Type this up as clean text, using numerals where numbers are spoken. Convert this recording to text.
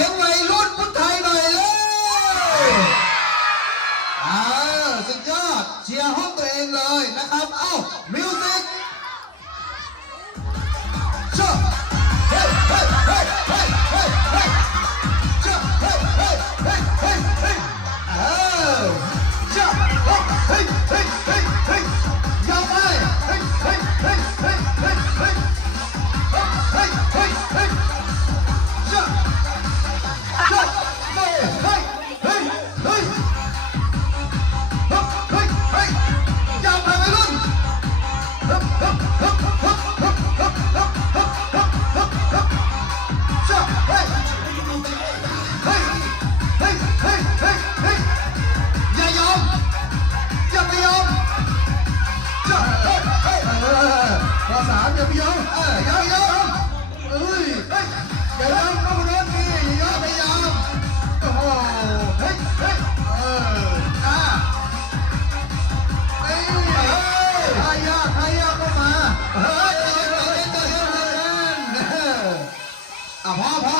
สียงวัยรุ่นพุทธไทยหน่อยเลยสุดยอดเชียร์ห้องตัวเองเลยนะครับเอ้ามิวสิกชอบเฮ้ยเฮ้ยเฮ้ยเฮ้ยเฮ้ยเฮ้ยชอบเฮ้ยเฮ้ยเฮ้ยเฮ้ยเฮ้ยชอบเฮ้ยเฮ้ยเฮ้ยเฮ้ยยาวไปเฮ้ยเฮ้ยเฮ้ยเฮ้ยเฮ้ยเฮ้ยเฮ้ยเฮ้ยเฮ้ยชอบชอบเฮ้ยเฮ้ยเฮ้ยเฮ้ยเฮ้ยเฮ้ยยาวไปวัยรุ่นชอบเฮ้ยเฮ้ยเฮ้ยเฮ้ยเฮ้ยเฮ้ยเฮ้ยอย่ายอมอย่าไปยอมชอบเฮ้ยเฮ้ยข้อสามอย่าไปยอมอย่าไปยอมเฮ้ยเฮ้ยอย่ายอมเข้ามาโดนนี่อย่าไปยอมโอ้โหเฮ้ยเฮ้ยเฮ้ยใครยากเข้ามาเฮ้ยพอ